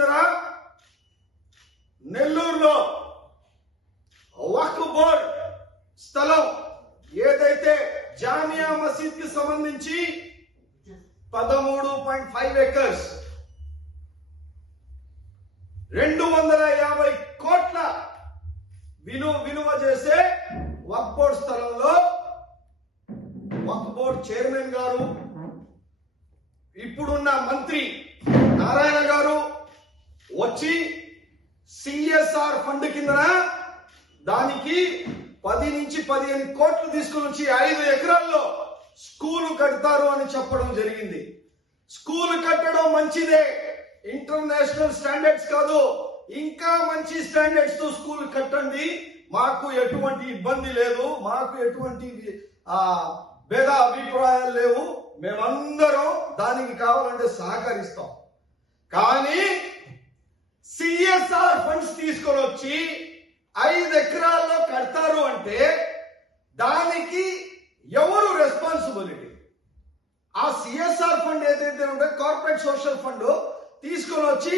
ముందర నెల్లూరులో వక్ఫ్ బోర్డ్ స్థలం ఏదైతే జామియా మసీద్ కి సంబంధించి 13.5 ఎకర్స్ 250 కోట్ల విలువ చేసే వక్ఫ్ బోర్డ్ స్థలంలో వక్ఫ్ బోర్డ్ చైర్మన్ గారు ఇప్పుడున్న మంత్రి నారాయణ గారు వచ్చి సిఎస్ఆర్ ఫండ్ కిందన దానికి 10 నుంచి 15 కోట్లు తీసుకుని వచ్చి 5 ఎకరాల్లో స్కూల్ కడతారు అని చెప్పడం జరిగింది. స్కూల్ కట్టడం మంచిదే, ఇంటర్నేషనల్ స్టాండర్డ్స్ కాదు, ఇంకా మంచి స్టాండర్డ్స్ తో స్కూల్ కట్టండి, మాకు ఎటువంటి ఇబ్బంది లేదు, మాకు ఎటువంటి భేద అభిప్రాయాలు లేవు, మేమందరం దానికి కావాలంటే సహకరిస్తాం. కానీ సిఎస్ఆర్ ఫండ్స్ తీసుకొని వచ్చి 5 ఎకరాల్లో కడతారు అంటే దానికి ఎవరు రెస్పాన్సిబిలిటీ? ఆ సిఎస్ఆర్ ఫండ్ ఏదైతే ఉంటే కార్పొరేట్ సోషల్ ఫండ్ తీసుకొని వచ్చి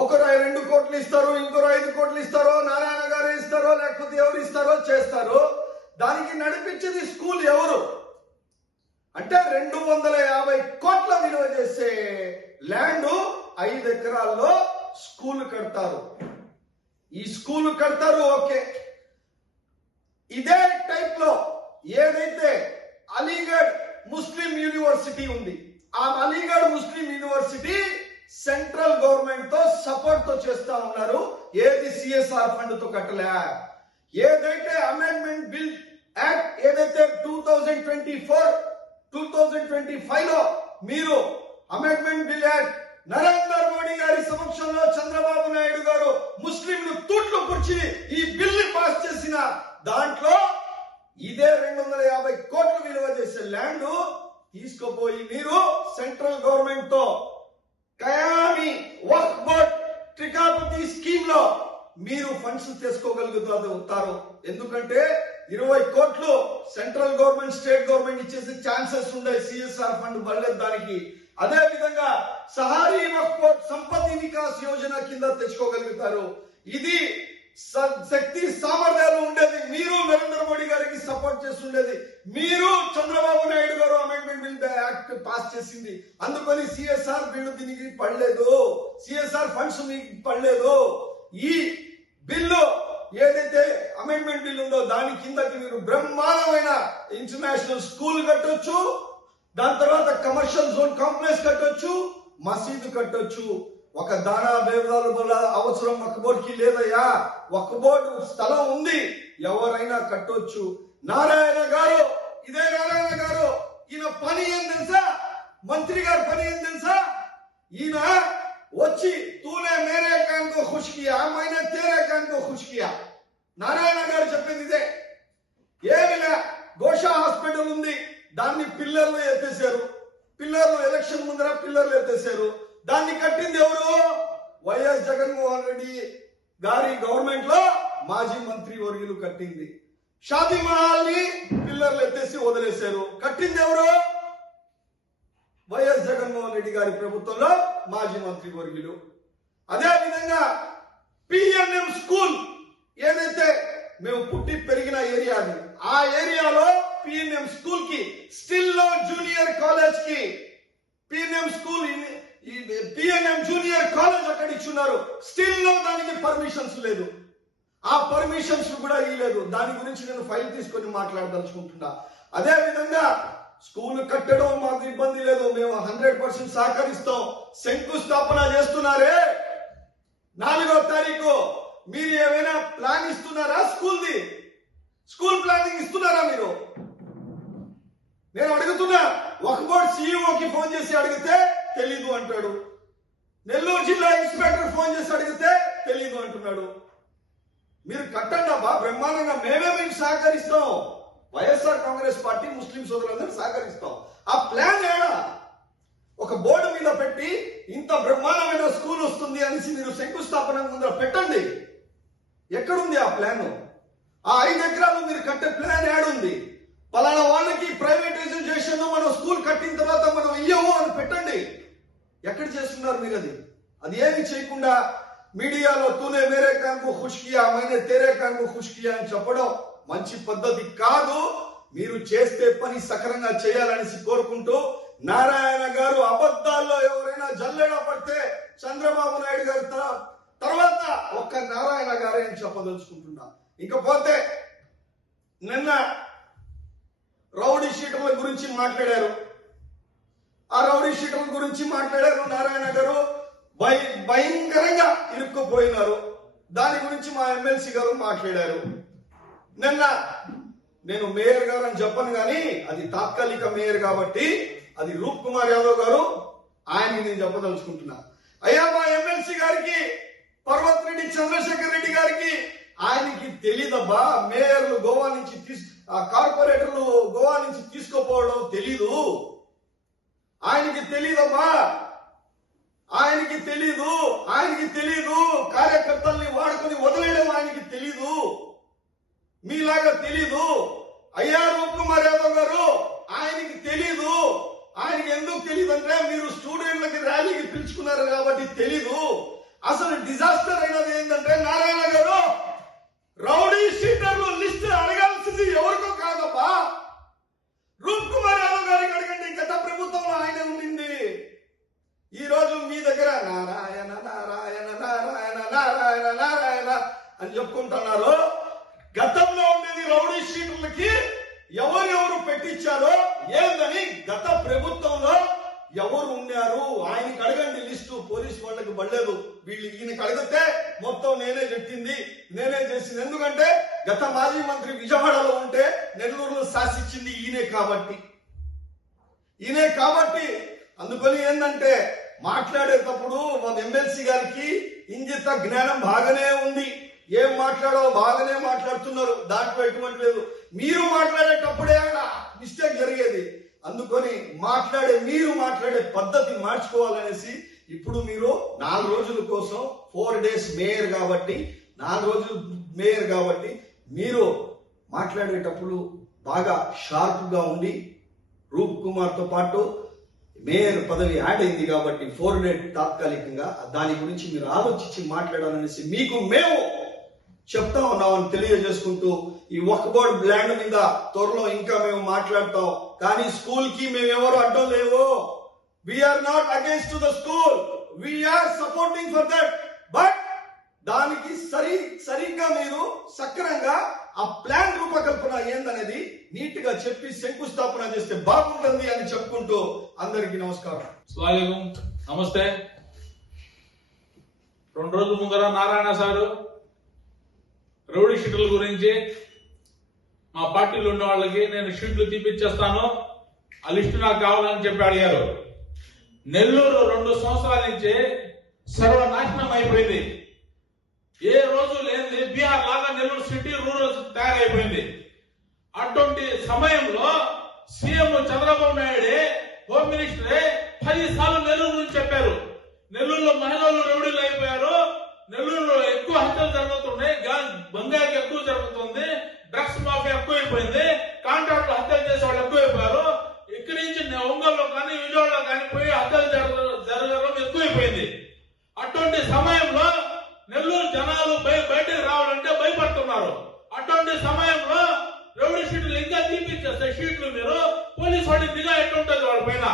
ఒకరు 2 కోట్లు ఇస్తారు, ఇంకొరు 5 కోట్లు ఇస్తారో, నారాయణ గారు ఇస్తారో, లేకపోతే ఎవరు ఇస్తారో చేస్తారు. దానికి నడిపించేది స్కూల్ ఎవరు అంటే 250 కోట్ల విలువ చేసే ల్యాండ్ 5 ఎకరాల్లో స్కూల్ కడతారు. ఈ స్కూల్ కడతారు, ఓకే. ఇదే టైప్ లో ఏదైతే అలీగఢ్ ముస్లిం యూనివర్సిటీ ఉంది, ఆ అలీగఢ్ ముస్లిం యూనివర్సిటీ సెంట్రల్ గవర్నమెంట్ తో సపోర్ట్ తో చేస్తా ఉన్నారు. ఏది సిఎస్ఆర్ ఫండ్ తో కట్టలే. ఏదైతే అమెండ్మెంట్ బిల్ యాక్ట్ ఏదైతే 2024-2025 లో మీరు amendment bill act Narendra Modi గారి సమక్షంలో చంద్రబాబు నాయుడు గారు ముస్లింలు తూట్లు కూర్చి ఈ బిల్లు పాస్ చేసిన దాంట్లో ఇదే 250 కోట్లు విలువ చేసే ల్యాండ్ తీసుకుపోయి మీరు సెంట్రల్ గవర్నమెంట్ తో కయామి వక్ఫ్ బోర్డ్ ట్రికాపతి స్కీమ్ లో మీరు ఫండ్స్ తీసుకోగలుగుతారు. ఎందుకంటే 20 కోట్లు సెంట్రల్ గవర్నమెంట్ స్టేట్ గవర్నమెంట్ ఇచ్చేసి ఛాన్సెస్ ఉన్నాయి. సిఎస్ఆర్ ఫండ్ పడలేదు దానికి. అదే విధంగా సహారీ వక్ఫ్ బోర్డ్ సంపత్తి వికాస్ యోజన కింద తెచ్చుకోగలుగుతారు. ఇది శక్తి సామర్థ్యాలు ఉండేది. మీరు నరేంద్ర మోడీ గారికి సపోర్ట్ చేస్తుండేది, మీరు చంద్రబాబు నాయుడు గారు అమెండ్మెంట్ బిల్ యాక్ట్ పాస్ చేసింది. అందుకని సిఎస్ఆర్ బిల్లు దీనికి పడలేదు, సిఎస్ఆర్ ఫండ్స్ మీకు పడలేదు. ఈ బిల్లు ఏదైతే అమెండ్మెంట్ బిల్ ఉందో దాని కిందకి మీరు బ్రహ్మాండమైన ఇంటర్నేషనల్ స్కూల్ కట్టొచ్చు, దాని తర్వాత కమర్షియల్ జోన్ కాంప్లెక్స్ కట్టొచ్చు, మసీదు కట్టొచ్చు. ఒక దానా భేదాలు అవసరం వక్ఫ్ బోర్డ్ కి లేదయ్యా. వక్ఫ్ బోర్డు స్థలం ఉంది, ఎవరైనా కట్టొచ్చు. నారాయణ గారు, ఇదే నారాయణ గారు, ఈయన పని ఏం తెలుసా? మంత్రి గారి పని ఏం తెలుసా? ఈయన వచ్చి తూనే మేరే కాన్ కో ఖుష్ కియా, మైనే తేరే కాన్ కో ఖుష్ కియా. నారాయణ గారు చెప్పింది ఇదే. ఏమిలా గోషా హాస్పిటల్ ఉంది, దాన్ని పిల్లర్లు ఎత్తేసారు. పిల్లర్లు ఎలక్షన్ ముందర పిల్లర్లు ఎత్తేసారు. దాన్ని కట్టింది ఎవరు? వైఎస్ జగన్మోహన్ రెడ్డి గారి గవర్నమెంట్ లో మాజీ మంత్రి వర్యులు కట్టింది. షాదీ మహల్ ని పిల్లర్లు ఎత్తేసి వదిలేశారు. కట్టింది ఎవరు? వైఎస్ జగన్మోహన్ రెడ్డి గారి ప్రభుత్వంలో మాజీ మంత్రి వర్యులు. అదే విధంగా పిఎన్ఎం స్కూల్ ఏదైతే మేము పుట్టి పెరిగిన ఏరియా, ఆ ఏరియాలో పిఎన్ఎం స్కూల్ కి స్టిల్ లో జూనియర్ కాలేజ్ కి PNM school PNM junior college అక్కడ ఇచ్చున్నారు. స్టిల్ లో దానికి పర్మిషన్స్ లేదు, ఆ పర్మిషన్స్ కూడా ఇవ్వలేదు. దాని గురించి నేను ఫైల్ తీసుకొని మాట్లాడదలుచుకుంటున్నా. అదే విధంగా స్కూల్ కట్టడం మాకు ఇబ్బంది లేదు, మేము 100% సహకరిస్తాం. శంకుస్థాపన చేస్తున్నారే 4వ తారీఖు, మీరు ఏమైనా ప్లాన్ ఇస్తున్నారా? స్కూల్ ప్లానింగ్ ఇస్తున్నారా మీరు? నేను అడుగుతున్నా. వక్ఫ్ బోర్డ్ సీఈఓకి ఫోన్ చేసి అడిగితే తెలీదు అంటాడు. నెల్లూరు జిల్లా ఇన్స్పెక్టర్ ఫోన్ చేసి అడిగితే తెలీదు అంటున్నాడు. మీరు కట్టండి అబ్బా, బ్రహ్మాండంగా మేమే మీకు సహకరిస్తాం. వైఎస్ఆర్ కాంగ్రెస్ పార్టీ ముస్లిం సోదరులందరూ సహకరిస్తాం. ఆ ప్లాన్ ఏడా? ఒక బోర్డు మీద పెట్టి ఇంత బ్రహ్మాండమైన స్కూల్ వస్తుంది అనేసి మీరు శంకుస్థాపన ముందర పెట్టండి. ఎక్కడుంది ఆ ప్లాన్? ఆ 5 ఎకరాలు మీరు కట్టే ప్లాన్ ఏడుంది? పలానా వాళ్ళకి ప్రైవేటైజేషన్ మనం స్కూల్ కట్టిన తర్వాత మనం ఇయ్యము అని పెట్టండి. ఎక్కడ చేస్తున్నారు మీరు? అది అది ఏమి చేయకుండా మీడియాలో తూనే మేరే ఖాన్ కు ఖుష్ కియా మైనే తేరే ఖాన్ కు ఖుష్ కియా అని చెప్పడం మంచి పద్ధతి కాదు. మీరు చేస్తే పని సక్రంగా చేయాలనేసి కోరుకుంటూ, నారాయణ గారు అబద్ధాల్లో ఎవరైనా జల్లెడ పడితే చంద్రబాబు నాయుడు గారి తర్వాత ఒక్క నారాయణ గారే అని చెప్పదలుచుకుంటున్నా. ఇకపోతే నిన్న రౌడీ షీటర్ల గురించి మాట్లాడారు. ఆ రౌడీ షీటర్ల గురించి మాట్లాడారు నారాయణ గారు. భయంకరంగా ఇరుక్కుపోయినారు. దాని గురించి మా ఎమ్మెల్సీ గారు మాట్లాడారు. నిన్న నేను మేయర్ గారు అని చెప్పను కానీ అది తాత్కాలిక మేయర్ కాబట్టి అది రూప్ కుమార్ యాదవ్ గారు, ఆయనకి నేను చెప్పదలుచుకుంటున్నా. అయ్యా మా ఎమ్మెల్సీ గారికి, పర్వత్ రెడ్డి చంద్రశేఖర్ రెడ్డి గారికి ఆయనకి తెలీదబ్బా, మేయర్లు గోవా నుంచి కార్పొరేటర్లు గోవా నుంచి తీసుకోపోవడం తెలీదు. ఆయనకి తెలీదమ్మా, ఆయనకి తెలీదు. కార్యకర్తల్ని వాడుకొని వదిలేయడం ఆయనకి తెలీదు, మీలాగా తెలీదు. అయ్యా రూప్ కుమార్ యాదవ్ గారు, ఆయనకి తెలీదు. ఆయనకి ఎందుకు తెలీదు అంటే మీరు స్టూడెంట్లకి ర్యాలీకి పిలుచుకున్నారు కాబట్టి తెలీదు. అసలు డిజాస్టర్ అయినది ఏంటంటే నారాయణ గారు, రౌడీ షీటర్లు లిస్ట్ అడగాల్సింది ఎవరికో కాదబ్బా, రూప్ కుమార్ యాదవ్ గారికి అడగండి. గత ప్రభుత్వంలో ఆయన ఉండింది. ఈ రోజు మీ దగ్గర నారాయణ నారాయణ నారాయణ నారాయణ నారాయణ అని చెప్పుకుంటున్నారు. గతంలో ఉండేది రౌడీ షీటర్లకి ఎవరెవరు పెట్టించారో ఏందని గత ప్రభుత్వంలో ఎవరు ఉన్నారు ఆయనకి అడగండి లిస్టు. పోలీసు వాళ్ళకి పడలేదు, ఈయనకి అడిగితే మొత్తం నేనే చెప్పింది, నేనే చేసింది. ఎందుకంటే గత మాజీ మంత్రి విజయవాడలో ఉంటే నెల్లూరులో శాసించింది ఈయనే కాబట్టి అందుకని ఏంటంటే మాట్లాడేటప్పుడు మన ఎమ్మెల్సీ గారికి ఇంగిత జ్ఞానం బాగానే ఉంది. ఏం మాట్లాడో బాగానే మాట్లాడుతున్నారు, దాంట్లో ఎటువంటి లేదు. మీరు మాట్లాడేటప్పుడే అక్కడ మిస్టేక్ జరిగేది. అందుకని మీరు మాట్లాడే పద్ధతి మార్చుకోవాలనేసి ఇప్పుడు మీరు 4 రోజుల కోసం 4 days మేయర్ కాబట్టి 4 రోజులు మేయర్ కాబట్టి మీరు మాట్లాడేటప్పుడు బాగా షార్ప్ గా ఉండి, రూప్ కుమార్ తో పాటు మేయర్ పదవి యాడ్ అయింది కాబట్టి 4 days తాత్కాలికంగా దాని గురించి మీరు ఆలోచించి మాట్లాడాలనేసి మీకు మేము చెప్తా ఉన్నామని తెలియజేసుకుంటూ, ఈ వక్ఫ్ బోర్డ్ ల్యాండ్ మీద త్వరలో ఇంకా మేము మాట్లాడతాం. కానీ స్కూల్ కి మేము ఎవరు అడ్డం లేవు. We are not against the school, we are supporting for that. But దానికి సరిగ్గా మీరు సక్రంగా ఆ ప్లాన్ రూపకల్పన ఏందనేది నీట్ గా చెప్పి శంకుస్థాపన చేస్తే బాగుంటుంది అని చెప్పుకుంటూ అందరికీ నమస్కారం. నమస్తే. 2 రోజుల ముందర నారాయణ సారు రౌడీ షీట్ల గురించి మా పార్టీలో ఉన్న వాళ్ళకి నేను షీట్లు తీపిచ్చేస్తాను, ఆ లిస్టు నాకు కావాలని చెప్పి అడిగారు. నెల్లూరు 2 సంవత్సరాల నుంచి సర్వనాశనం అయిపోయింది. ఏ రోజు లేనిది బీహార్ లాగా నెల్లూరు సిటీ రూరల్ తయారైపోయింది. అటువంటి సమయంలో సీఎం చంద్రబాబు నాయుడే, హోమ్ మినిస్టరే 10 సార్లు నెల్లూరు గురించి చెప్పారు. నెల్లూరులో మహిళలు రౌడీలు అయిపోయారు, నెల్లూరులో ఎక్కువ హత్యలు జరుగుతున్నాయి, బంగాకి ఎక్కువ జరుగుతుంది, డ్రగ్స్ మాఫియా ఎక్కువైపోయింది, కాంట్రాక్ట్ హత్యలు చేసే వాళ్ళు ఎక్కువైపోయారు. ఇక్కడి నుంచి ఒంగోలులో కానీ విజయవాడలో కానీ పోయి హత్యలు జరగడం ఎక్కువైపోయింది. అటువంటి సమయంలో నెల్లూరు జనాలు బయటకు రావాలంటే భయపడుతున్నారు. అటువంటి సమయంలో రౌడీ షీట్లు ఇంకా తీపిచ్చేస్తే షీట్లు మీరు పోలీసు వాడి నిఘా ఎట్లుంటుంది వాళ్ళ పైన.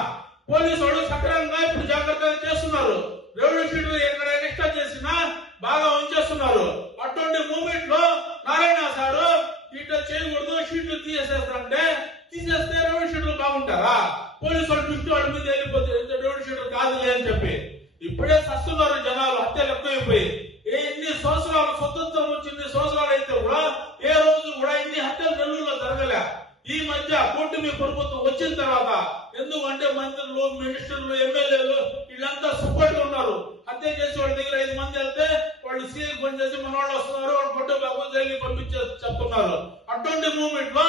పోలీసు వాళ్ళు సక్రమంగా ఇప్పుడు జాగ్రత్తగా చేస్తున్నారు. రౌడీ షీట్లు ఎక్కడ ఎక్స్ట్రా చేసినా బాగా ఉంచేస్తున్నారు. అటువంటి మూమెంట్ లో నారాయణ సారు ఇట్లా చేయకూడదు, షీట్లు తీసేస్తే రౌడీ షీట్లు బాగుంటారా? పోలీసు వాళ్ళు దృష్టి వాళ్ళ మీద వెళ్ళిపోతే రౌడీ షీట్లు కాదులే అని చెప్పి ఇప్పుడే సస్తున్నారు జనాలు. హత్యలు ఎక్కువైపోయి ఎన్ని సంవత్సరాలు స్వతంత్రం వచ్చి 2 సంవత్సరాలు అయితే కూడా ఏ రోజు కూడా ఇన్ని హత్యలు నెల్లూరులో జరగలే. ఈ మధ్య కూటమి ప్రభుత్వం వచ్చిన తర్వాత ఎందుకంటే మంత్రులు, మినిస్టర్లు, ఎమ్మెల్యేలు వీళ్ళంతా సపోర్ట్ ఉన్నారు. హత్య చేసి వాళ్ళ దగ్గర 5 మంది వెళ్తే వాళ్ళు సీఎం ఫోన్ చేసి మన వాళ్ళు వస్తున్నారు, వాళ్ళు కొట్టు బాబు జైలు పంపించే చెప్తున్నారు. అటువంటి మూమెంట్ లో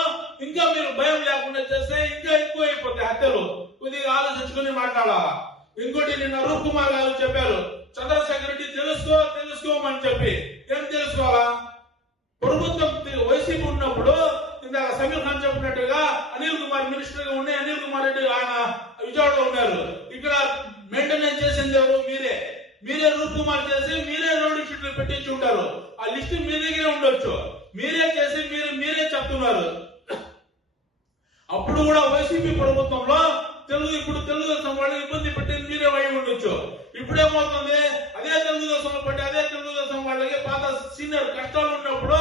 ఇంకా మీరు భయం లేకుండా చేస్తే ఇంకా ఎక్కువ అయిపోతాయి హత్యలు. కొద్దిగా ఆలోచించుకుని మాట్లాడాలా. ఇంకోటి నిన్న రూప్ కుమార్ గారు చెప్పారు, చంద్రశేఖర్ రెడ్డి తెలుసుకోమని చెప్పి. ఏం తెలుసుకోవాలా? ప్రభుత్వం వైసీపీ ఉన్నప్పుడు ఇందాక సమీర్ ఖాన్ చెప్పినట్టుగా అనిల్ కుమార్ మినిస్టర్ గా ఉండే అనిల్ కుమార్ రెడ్డి ఆయన విజయవాడలో ఉన్నారు. ఇక్కడ మెయింటెనెన్స్ చేసింది ఎవరు? మీరే కుమార్ చేసి మీరే రౌడీ షీట్లు పెట్టించి ఉంటారు. ఆ లిస్ట్ మీ దగ్గరే ఉండొచ్చు. మీరే చేసి మీరే చెప్తున్నారు. అప్పుడు కూడా వైసీపీ ప్రభుత్వంలో ఇప్పుడు తెలుగుదేశం వాళ్ళు ఇబ్బంది పెట్టింది మీరే అయి ఉండొచ్చు. ఇప్పుడేమవుతుంది, అదే తెలుగుదేశంలో పట్టి అదే తెలుగుదేశం వాళ్ళకి పాత సీనియర్ కష్టాలు ఉన్నప్పుడు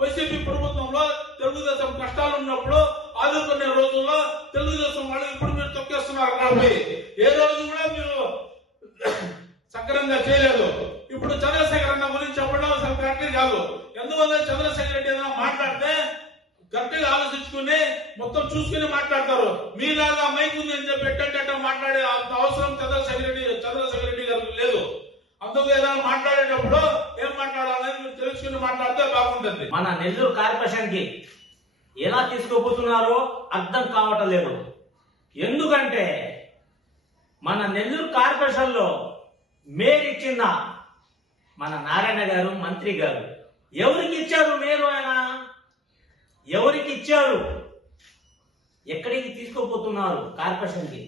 వైసీపీ ప్రభుత్వంలో తెలుగుదేశం కష్టాలు ఉన్నప్పుడు ఆదుకునే రోజుల్లో తెలుగుదేశం వాళ్ళు ఇప్పుడు మీరు తొక్కేస్తున్నారు. కాబట్టి ఏ రోజు కూడా మీరు సక్రమంగా చేయలేదు. ఇప్పుడు చంద్రశేఖర్ అన్న గురించి చెప్పడం అసలు కరెక్ట్ కాదు. ఎందువల్ల చంద్రశేఖర్ రెడ్డి ఏదైనా మాట్లాడితే కరెక్ట్ గా ఆలోచించుకుని మొత్తం చూసుకుని మాట్లాడతారు. మీలాగా మైక్ ఉంది అని చెప్పి ఎట్టంటే మాట్లాడే అంత అవసరం చంద్రశేఖర్ రెడ్డి గారికి లేదు. అందుకు ఏదైనా మాట్లాడేటప్పుడు ఏం మాట్లాడాలని మీరు తెలుసుకుని మాట్లాడితే బాగుంటుంది. మన నెల్లూరు కార్పొరేషన్ కి ఎలా తీసుకోబోతున్నారో అర్థం కావటం లేదు. ఎందుకంటే మన నెల్లూరు కార్పొరేషన్ లో మేయర్ ఇచ్చిన మన నారాయణ గారు మంత్రి గారు ఎవరికి ఇచ్చారు? మేరు ఆయన ఎవరికి ఇచ్చారు? ఎక్కడికి తీసుకోబోతున్నారు కార్పొరేషన్ కి?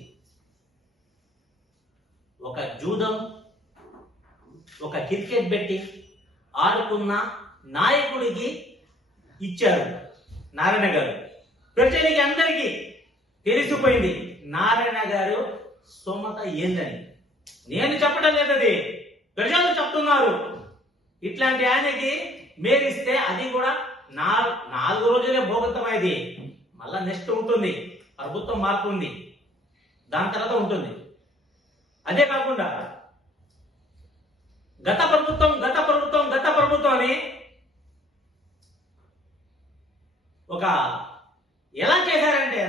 ఒక జూదం, ఒక క్రికెట్ బెట్టింగ్ ఆడుకున్న నాయకుడికి ఇచ్చారు నారాయణ గారు. ప్రజలకి అందరికీ తెలిసిపోయింది నారాయణ గారు స్తోమత ఏందని. నేను చెప్పడం లేదది, ప్రజలు చెప్తున్నారు. ఇట్లాంటి ఆయనకి మేరిస్తే అది కూడా 4 రోజులే భోగతమైంది. మళ్ళా నెక్స్ట్ ఉంటుంది, ప్రభుత్వం మారుతుంది, దాని తర్వాత ఉంటుంది. అదే కాకుండా గత ప్రభుత్వం అని ఒక ఎలా చేశారంటే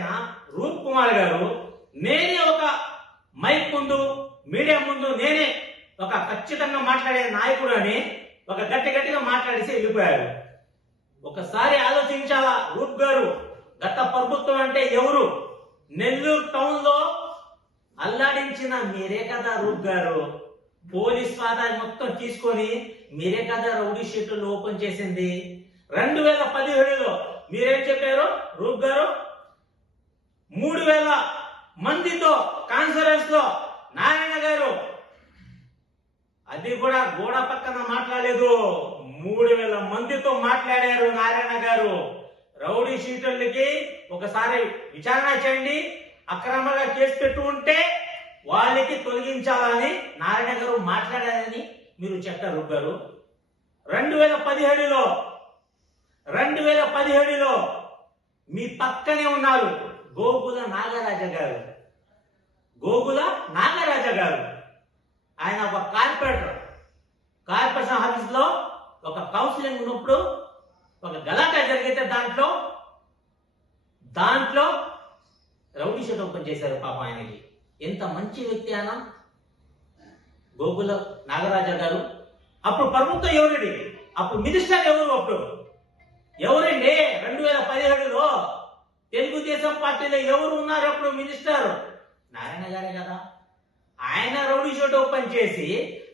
రూప్ కుమార్ గారు నేనే ఒక మైక్ ముందు మీడియా ముందు నేనే ఒక ఖచ్చితంగా మాట్లాడే నాయకుడు అని ఒక గట్టిగా మాట్లాడేసి వెళ్ళిపోయారు. ఒకసారి ఆలోచించాలా రూప్ గారు, గత ప్రభుత్వం అంటే ఎవరు? నెల్లూరు టౌన్ లో అల్లాడించిన మీరే కదా రూప్ గారు. పోలీస్ ఆదాయం మొత్తం తీసుకొని మీరే కదా రౌడీ షీట్లు ఓపెన్ చేసింది. 2017లో మీరేం చెప్పారు రూప్ గారు? 3000 మందితో కాన్ఫరెన్స్ లో నారాయణ గారు, అది కూడా గోడ పక్కన మాట్లాడలేదు, 3000 మందితో మాట్లాడారు నారాయణ గారు. రౌడీ షీటర్లకి ఒకసారి విచారణ చేయండి, అక్రమంగా కేసు పెట్టు ఉంటే వాళ్ళకి తొలగించాలని నారాయణ గారు మాట్లాడారని మీరు చెప్పారు గారు. 2017లో మీ పక్కనే ఉన్నారు గోగుల నాగరాజ గారు. ఆయన ఒక కార్పొరేషన్ ఆఫీస్ లో ఒక కౌన్సిలింగ్ ఉన్నప్పుడు ఒక గలాటా జరిగితే దాంట్లో రౌడీ షీట్ ఓపెన్ చేశారు. పాప ఆయనకి ఎంత మంచి వ్యక్తి ఆయన గోగుల నాగరాజ గారు. అప్పుడు ప్రభుత్వం ఎవరండి? అప్పుడు మినిస్టర్ ఎవరు? ఎవరండి? 2017లో తెలుగుదేశం పార్టీలో ఎవరు ఉన్నారు అప్పుడు మినిస్టర్? నారాయణ గారే కదా. ఆయన రౌడీ షీట్ ఓపెన్ చేసి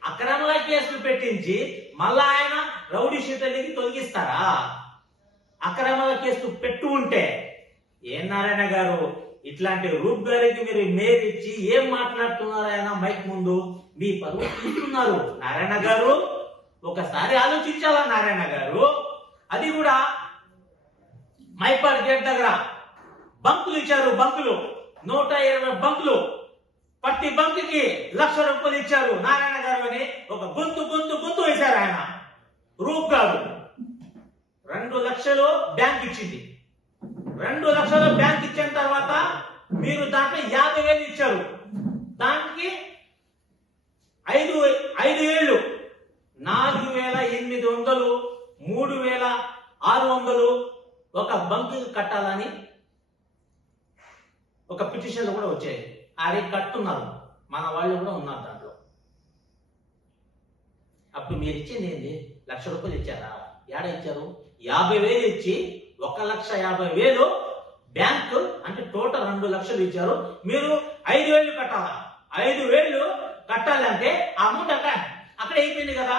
అక్రమంగా కేసులు పెట్టించి మళ్ళా ఆయన రౌడీ షీట్లకి తొలగిస్తారా? అక్రమంగా కేసులు పెట్టు ఉంటే ఏం నారాయణ గారు, ఇట్లాంటి రూప్ గారికి మీరు మేయర్ ఇచ్చి ఏం మాట్లాడుతున్నారు? ఆయన మైక్ ముందు మీ పరువు తీస్తున్నారు నారాయణ గారు. ఒకసారి ఆలోచించాలా నారాయణ గారు. అది కూడా మైపాడ్ గేట్ దగ్గర బంకులు ఇచ్చారు. 120 బంకులు, ప్రతి బంకుకి 1,00,000 రూపాయలు ఇచ్చారు నారాయణ గారు అని ఒక గొంతు వేశారు ఆయన రూప్ గారు. 2 లక్షలు బ్యాంక్ ఇచ్చింది. 2 లక్షలు బ్యాంక్ ఇచ్చిన తర్వాత మీరు దాంట్లో 50,000 ఇచ్చారు. దానికి 5 ఏళ్ళు 4,800, 3,600 ఒక బంక్ కట్టాలని ఒక పిటిషన్లు కూడా వచ్చాయి. అది కట్టున్నారు, మన వాళ్ళు కూడా ఉన్నారు దాంట్లో. అప్పుడు మీరు ఇచ్చింది ఏంటి? 1,00,000 రూపాయలు ఇచ్చారా? ఏడ ఇచ్చారు? 50,000 ఇచ్చి 1,50,000 బ్యాంకు అంటే టోటల్ 2 లక్షలు ఇచ్చారు. మీరు 5,000 కట్టాలా? 5,000 కట్టాలంటే ఆ అమౌంట్ అక్కడ అయిపోయింది కదా.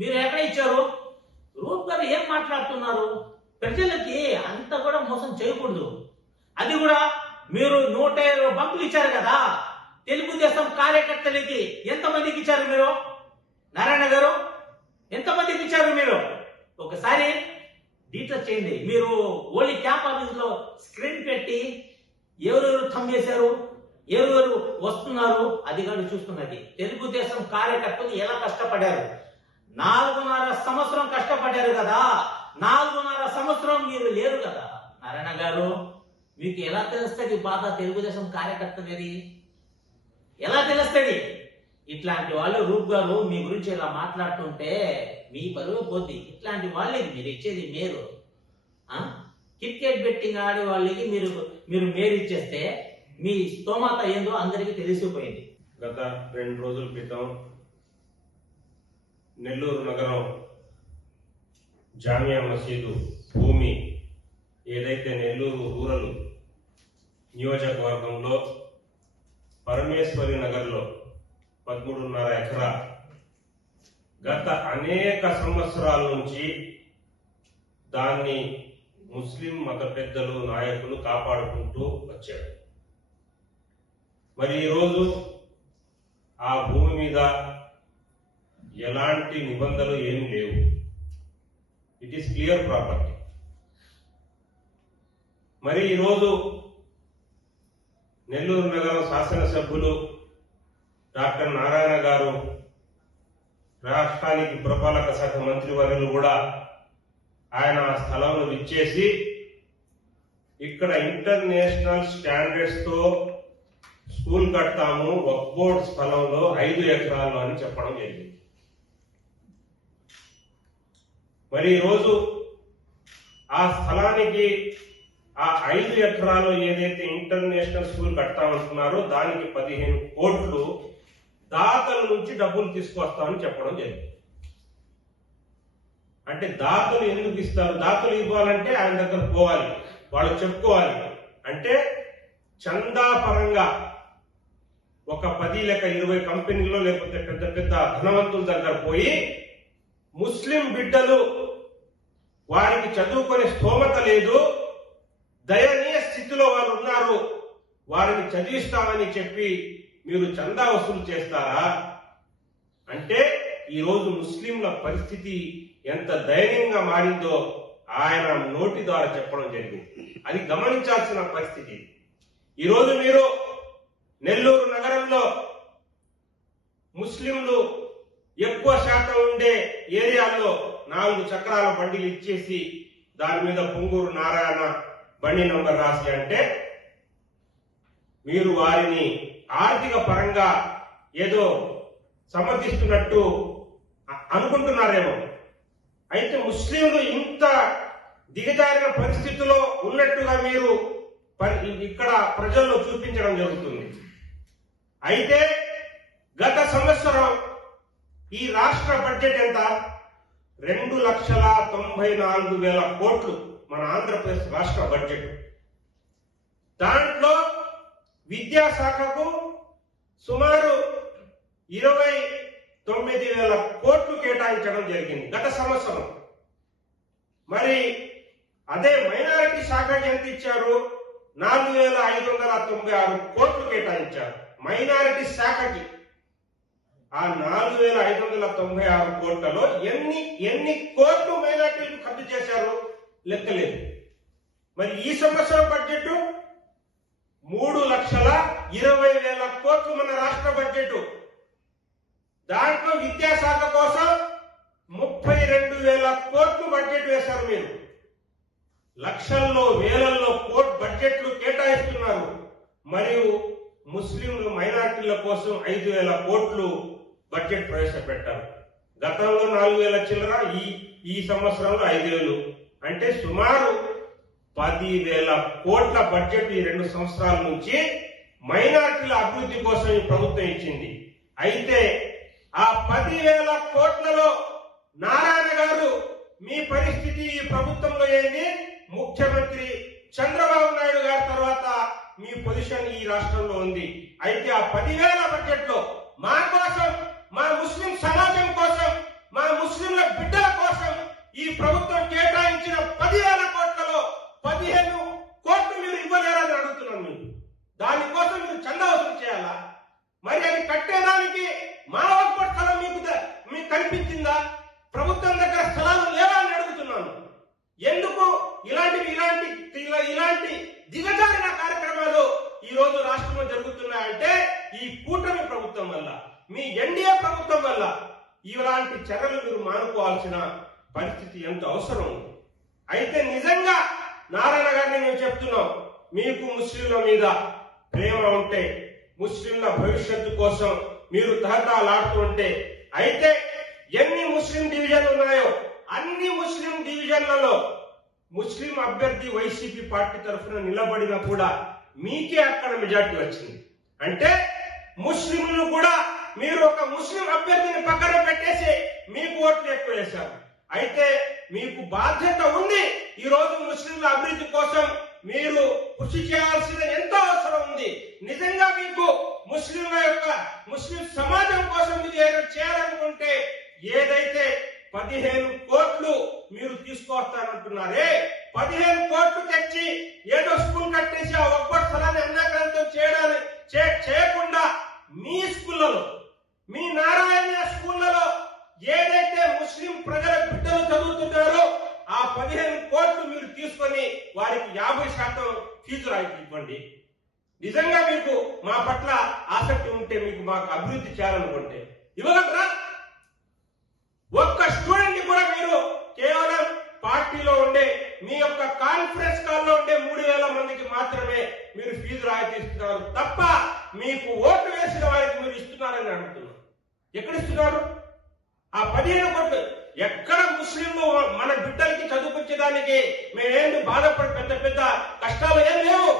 మీరు ఎక్కడ ఇచ్చారు? రూప్ గారు ఏం మాట్లాడుతున్నారు? ప్రజలకి అంత కూడా మోసం చేయకూడదు. అది కూడా మీరు 120 బంకులు ఇచ్చారు కదా. తెలుగుదేశం కార్యకర్తలకి ఎంతమందికి ఇచ్చారు? మీరు నారాయణ గారు ఎంతమందికి ఇచ్చారు మీరు? ఒకసారి డీటెయిల్స్ చేయండి. మీరు ఓన్లీ క్యాంప్ ఆఫీస్ లో స్క్రీన్ పెట్టి ఎవరెవరు థంబ్ చేశారు, ఎవరెవరు వస్తున్నారు అది కాదు చూస్తున్నది. తెలుగుదేశం కార్యకర్తలు ఎలా కష్టపడారు, 4.5 సంవత్సరం కష్టపడ్డారు కదా. 4.5 సంవత్సరం మీరు లేరు కదా నారాయణ గారు. మీకు ఎలా తెలుస్తుంది బాధ తెలుగుదేశం కార్యకర్తది? ఎలా తెలుస్తుంది? ఇట్లాంటి వాళ్ళు రూప్ గారు మీ గురించి ఇలా మాట్లాడుతుంటే మీ పరువు పోద్ది. ఇట్లాంటి వాళ్ళకి మీరు ఇచ్చేది మేరు. క్రికెట్ బెట్టింగ్ ఆడే వాళ్ళకి మీరు మేరు ఇచ్చేస్తే మీ స్తోమత ఏందో అందరికీ తెలిసిపోయింది. గత 2 రోజుల క్రితం నెల్లూరు నగరం జామియా మసీదు భూమి ఏదైతే నెల్లూరు రూరల్ నియోజకవర్గంలో పరమేశ్వరి నగర్లో 13.5 ఎకరా గత అనేక సంవత్సరాల నుంచి దాన్ని ముస్లిం మత పెద్దలు నాయకులు కాపాడుకుంటూ వచ్చారు. మరి ఈరోజు ఆ భూమి మీద ఎలాంటి నిబంధనలు ఏమీ లేవు. It is clear property. మరి ఈరోజు నెల్లూరు నగరం శాసనసభ్యులు డాక్టర్ నారాయణ గారు, రాష్ట్రానికి పురపాలక శాఖ మంత్రివర్యులు కూడా ఆయన ఆ స్థలంలో విచ్చేసి ఇక్కడ ఇంటర్నేషనల్ స్టాండర్డ్స్ తో స్కూల్ కడతాము వక్ఫ్ బోర్డ్ స్థలంలో 5 ఎకరాలు అని చెప్పడం జరిగింది. మరి ఈరోజు ఆ స్థలానికి ఆ 5 ఎకరాలు ఏదైతే ఇంటర్నేషనల్ స్కూల్ కడతామంటున్నారో దానికి 15 కోట్లు దాతల నుంచి డబ్బులు తీసుకొస్తామని చెప్పడం జరిగింది. అంటే దాతలు ఎందుకు ఇస్తారు? దాతలు ఇవ్వాలంటే ఆయన దగ్గర పోవాలి, వాళ్ళు చెప్పుకోవాలి. అంటే చందా పరంగా ఒక 10 లేక 20 కంపెనీల్లో లేకపోతే పెద్ద పెద్ద ధనవంతుల దగ్గర పోయి ముస్లిం బిడ్డలు వారికి చదువుకునే స్తోమత లేదు, దయనీయ స్థితిలో వాళ్ళు ఉన్నారు, వారిని చదివిస్తామని చెప్పి మీరు చందా వసూలు చేస్తారా? అంటే ఈరోజు ముస్లింల పరిస్థితి ఎంత దయనీయంగా మారిందో ఆయన నోటి ద్వారా చెప్పడం జరిగింది. అది గమనించాల్సిన పరిస్థితి. ఈరోజు మీరు నెల్లూరు నగరంలో ముస్లింలు ఎక్కువ శాతం ఉండే ఏరియాల్లో 4 చక్రాల బండిలు ఇచ్చేసి దాని మీద పొంగూరు నారాయణ బండి నంబర్ రాసి అంటే మీరు వారిని ఆర్థిక పరంగా ఏదో సమర్థిస్తున్నట్టు అనుకుంటున్నారేమో. అయితే ముస్లింలు ఇంత దిగజారిన పరిస్థితిలో ఉన్నట్టుగా మీరు ఇక్కడ ప్రజల్లో చూపించడం జరుగుతుంది. అయితే గత సంవత్సరం ఈ రాష్ట్ర బడ్జెట్ ఎంత? 2,94,000 కోట్లు మన ఆంధ్రప్రదేశ్ రాష్ట్ర బడ్జెట్. దాంట్లో విద్యాశాఖకు సుమారు 29,000 కోట్లు కేటాయించడం జరిగింది గత సంవత్సరం. మరి అదే మైనారిటీ శాఖకి ఎంత ఇచ్చారు? 4,596 కోట్లు కేటాయించారు మైనారిటీ శాఖకి. ఆ 4,596 కోట్లలో ఎన్ని కోట్లు మైనారిటీలకు ఖర్చు చేశారు లెక్కలేదు. మరి ఈ సంవత్సరం బడ్జెట్ 3,20,000 కోట్లు మన రాష్ట్ర బడ్జెట్. దాంట్లో విద్యాశాఖ కోసం 32,000 కోట్లు బడ్జెట్ వేశారు. మీరు లక్షల్లో వేలల్లో కోట్ బడ్జెట్లు కేటాయిస్తున్నారు. మరియు ముస్లింలు మైనారిటీల కోసం 5,000 కోట్లు బడ్జెట్ ప్రవేశపెట్టారు. గతంలో 4,000 చిల్లర, ఈ సంవత్సరంలో 5,000. అంటే సుమారు 10,000 కోట్ల బడ్జెట్ ఈ 2 సంవత్సరాల నుంచి మైనారిటీల అభివృద్ధి కోసం ఈ ప్రభుత్వం ఇచ్చింది. అయితే ఆ 10,000 కోట్లలో నారాయణ గారు మీ పరిస్థితి ఈ ప్రభుత్వంలో ఏంది? ముఖ్యమంత్రి చంద్రబాబు నాయుడు గారి తర్వాత మీ పొజిషన్ ఈ రాష్ట్రంలో ఉంది. అయితే ఆ 10,000 బడ్జెట్ లో మా కోసం, మా ముస్లిం సమాజం కోసం, మా ముస్లింల బిడ్డల కోసం ఈ ప్రభుత్వం కేటాయించిన 10,000 కోట్లలో 15 కోట్లు మీరు ఇవ్వలేరని అడుగుతున్నాను. మీరు దానికోసం మీరు చందా వసూలు చేయాలా? మరి అది కట్టేదానికి మా వక్ఫ్ స్థలం మీకు కనిపించిందా? ప్రభుత్వం దగ్గర స్థలాలు లేవా అని అడుగుతున్నాను. ఎందుకు ఇలాంటి దిగజారిన కార్యక్రమాలు ఈ రోజు రాష్ట్రంలో జరుగుతున్నాయంటే ఈ కూటమి ప్రభుత్వం వల్ల, మీ ఎన్డీఏ ప్రభుత్వం వల్ల. ఇలాంటి చర్యలు మీరు మానుకోవాల్సిన పరిస్థితి ఎంత అవసరం ఉంది. అయితే నిజంగా నారాయణ గారిని మేము చెప్తున్నాం, మీకు ముస్లింల మీద ప్రేమ ఉంటే, ముస్లింల భవిష్యత్తు కోసం మీరు తహతహలాడుతూ ఉంటే, అయితే ఎన్ని ముస్లిం డివిజన్లు ఉన్నాయో అన్ని ముస్లిం డివిజన్లలో ముస్లిం అభ్యర్థి వైసీపీ పార్టీ తరఫున నిలబడినా కూడా మీకే అక్కడ మెజార్టీ వచ్చింది. అంటే ముస్లింలు కూడా మీరు ఒక ముస్లిం అభ్యర్థిని పక్కన పెట్టేసి మీకు ఓట్లు ఎక్కువ వేశారు. అయితే మీకు బాధ్యత ఉంది. ఈ రోజు ముస్లింల అభివృద్ధి కోసం మీరు కృషి చేయాల్సిన ఎంతో అవసరం ఉంది. నిజంగా మీకు ముస్లిం సమాజం కోసం మీరు ఏదో చేయాలనుకుంటే, ఏదైతే 15 కోట్లు మీరు తీసుకొస్తానంటున్నారే, 15 కోట్లు తెచ్చి ఏదో స్కూల్ కట్టేసి ఆ ఒక్క స్థలాన్ని అన్యాక్రాంతం చేయకుండా మీ స్కూళ్లలో, మీ నారాయణ స్కూళ్లలో ఏదైతే ముస్లిం ప్రజల బిడ్డలు చదువుతున్నారో ఆ 15 కోట్లు మీరు తీసుకొని వారికి 50% ఫీజు రాయితీ ఇవ్వండి. నిజంగా మీకు మా పట్ల ఆసక్తి ఉంటే, మీకు మాకు అభివృద్ధి చేయాలనుకుంటే ఇవ్వగలరా? ఒక్క స్టూడెంట్ ని కూడా మీరు కేవలం పార్టీలో ఉండే మీ యొక్క కాన్ఫరెన్స్ కాల్లో ఉండే 3000 మందికి మాత్రమే మీరు ఫీజు రాయితీ ఇస్తున్నారు తప్ప మీకు ఓటు వేసిన వారికి మీరు ఇస్తున్నారని అడుగుతున్నారు. ఎక్కడ ఇస్తున్నారు? ఆ 15 కోట్లు ఎక్కడ? ముస్లింలు మన బిడ్డలకి చదువుకొచ్చేదానికి మేమేమి బాధపడి పెద్ద కష్టాలు ఏం లేవు.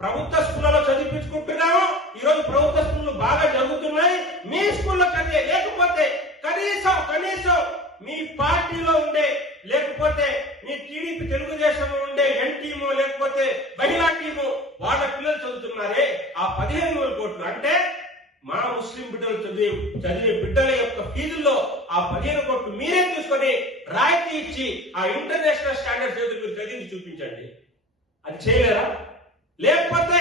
ప్రభుత్వ స్కూళ్ళలో చదివించుకుంటున్నాము. ఈరోజు ప్రభుత్వ స్కూళ్ళు బాగా జరుగుతున్నాయి. మీ స్కూల్లో చదివే, లేకపోతే కనీసం మీ పార్టీలో ఉండే, లేకపోతే మీ టీడీపీ తెలుగుదేశంలో ఉండే ఎన్ టీము, లేకపోతే మహిళా టీము, వాళ్ళ పిల్లలు చదువుతున్నారే ఆ 15,000 కోట్లు. అంటే మా ముస్లిం బిడ్డలు చదివే బిడ్డల యొక్క ఫీజుల్లో ఆ 15 కోట్లు మీరే తీసుకొని రాయితీ ఇచ్చి ఆ ఇంటర్నేషనల్ స్టాండర్డ్స్ ఏదో మీరు చదివి చూపించండి. అది చేయలేరా? లేకపోతే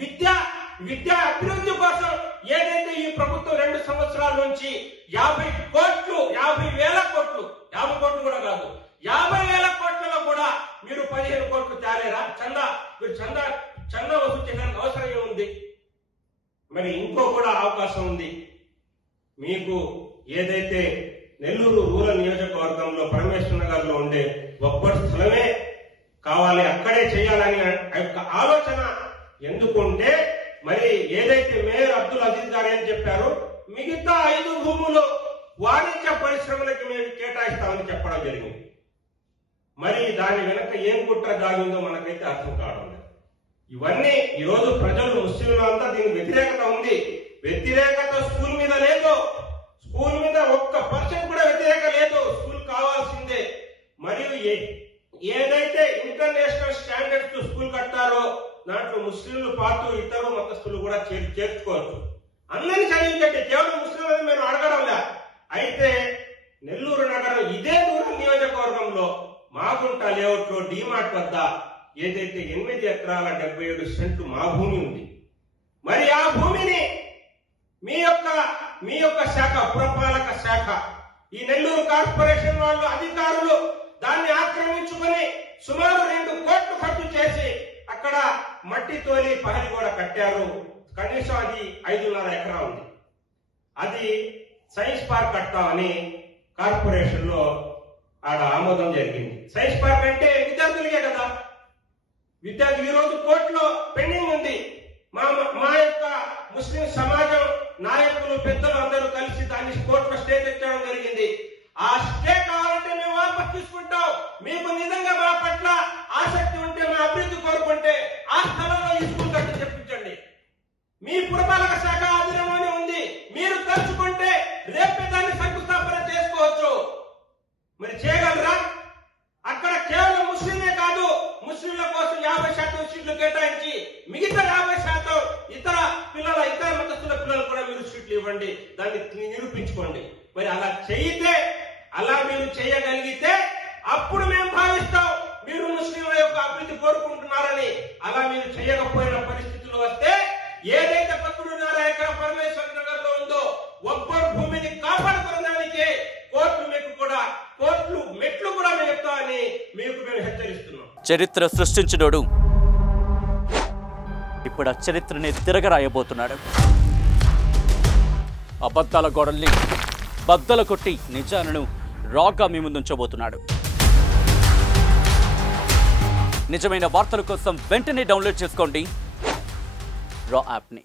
విద్యా అభివృద్ధి కోసం ఏదైతే ఈ ప్రభుత్వం 2 సంవత్సరాల నుంచి 50 కోట్లు, 50,000 కోట్లు, 50 కోట్లు కూడా కాదు, 50,000 కోట్లలో కూడా మీరు 15 కోట్లు తేలేరా? మీరు చందా వసూలు చేయడానికి అవసరం ఏముంది? మరి ఇంకో కూడా అవకాశం ఉంది. మీకు ఏదైతే నెల్లూరు రూరల్ నియోజకవర్గంలో పరమేశ్వర నగర్ లో ఉండే ఒక్కటి స్థలమే కావాలి, అక్కడే చేయాలని యొక్క ఆలోచన ఎందుకుంటే, మరి ఏదైతే మేయర్ అబ్దుల్ అజీజ్ గారు ఏం చెప్పారు, మిగతా 5 భూములు వాణిజ్య పరిశ్రమలకు మేము కేటాయిస్తామని చెప్పడం జరిగింది. మరి దాని వెనక ఏం కుట్ర దాగిందో మనకైతే అర్థం కావడం లేదు. ఇవన్నీ ఈరోజు ప్రజలు, ముస్లింలంతా దీనికి వ్యతిరేకత ఉంది. వ్యతిరేకత స్కూల్ మీద లేదు, స్కూల్ మీద 1% కూడా వ్యతిరేకత లేదు. స్కూల్ కావాల్సిందే. మరియు ఏదైతే ఇంటర్నేషనల్ స్టాండర్డ్స్ స్కూల్ కట్టారో దాంట్లో ముస్లింలు పాటు ఇతర మతస్థులు కూడా చేర్చుకోవచ్చు. అందరినీ చదివించండి, కేవలం ముస్లింలని మేము అడగడంలే. అయితే నెల్లూరు నగరం ఇదే రూరల్ నియోజకవర్గంలో మాగుంట లేఅవుట్ లో డిమార్ట్ వద్ద ఏదైతే 8 ఎకరాల 77 సెంట్లు మా భూమి ఉంది. మరి ఆ భూమిని మీ యొక్క శాఖ, పురపాలక శాఖ, ఈ నెల్లూరు కార్పొరేషన్ వాళ్ళు అధికారులు దాన్ని ఆక్రమించుకుని సుమారు 2 కోట్లు ఖర్చు చేసి అక్కడ మట్టి తోలి పహరి కూడా కట్టారు. కనీసం అది 5.5 ఎకరా ఉంది. అది సైన్స్ పార్క్ కట్టామని కార్పొరేషన్ లో ఆడ ఆమోదం జరిగింది. సైన్స్ పార్క్ అంటే విద్యార్థులకే కదా. విద్యార్థులు ఈ రోజు కోర్టులో పెండింగ్ ఉంది. మా యొక్క ముస్లిం సమాజం నాయకులు, పెద్దలు అందరూ కలిసి దాన్ని కోర్టులో స్టే తెచ్చడం జరిగింది. ఆ స్టే కావాలంటే మేము వాపస్ తీసుకుంటాం. మీకు నిజంగా మా పట్ల ఆసక్తి ఉంటే, మా అభివృద్ధి కోరుకుంటే ఆ స్థలంలో ఈ స్కూల్ కట్టి చెప్పించండి. మీ పురపాలక శాఖ ఆధీనంలోనే ఉంది. మీరు తలుచుకుంటే రేపే దాన్ని శంకుస్థాపన చేసుకోవచ్చు. మరి చేయగలరా? అక్కడ కేవలం ముస్లింలే కాదు, ముస్లింల కోసం 50% సీట్లు కేటాయించి మిగతా 50% ఇతర మతస్థుల పిల్లలు కూడా మీరు సీట్లు ఇవ్వండి. దాన్ని నిరూపించుకోండి. మరి అలా మీరు చేయగలిగితే అప్పుడు మేము భావిస్తాం మీరు ముస్లింల యొక్క అభివృద్ధి కోరుకుంటున్నారని. అలా మీరు చేయకపోయిన పరిస్థితులు వస్తే, ఏదైతే 13.5 ఎకరా పరమేశ్వర నగర్ లో ఉందో ఒక్కరు భూమిని కాపాడుకోవడానికి చరిత్ర సృష్టించినోడు ఇప్పుడు ఆ చరిత్రని తిరగరాయబోతున్నాడు. అబద్ధాల గోడల్ని బద్దల కొట్టి నిజాలను రాగా మీ ముందుంచబోతున్నాడు. నిజమైన వార్తల కోసం వెంటనే డౌన్లోడ్ చేసుకోండి రా యాప్ని.